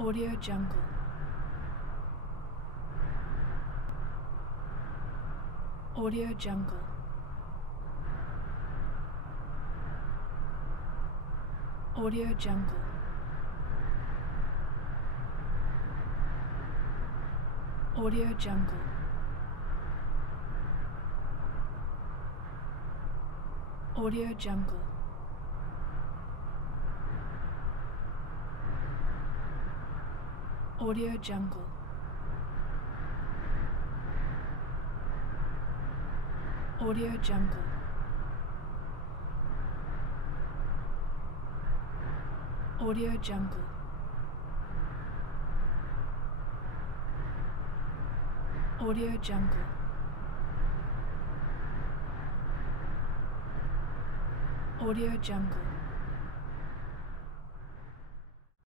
Audio Jungle. Audio Jungle. Audio Jungle. Audio Jungle. Audio Jungle. Audio Jungle. Audio Jungle. Audio Jungle. Audio Jungle. Audio Jungle.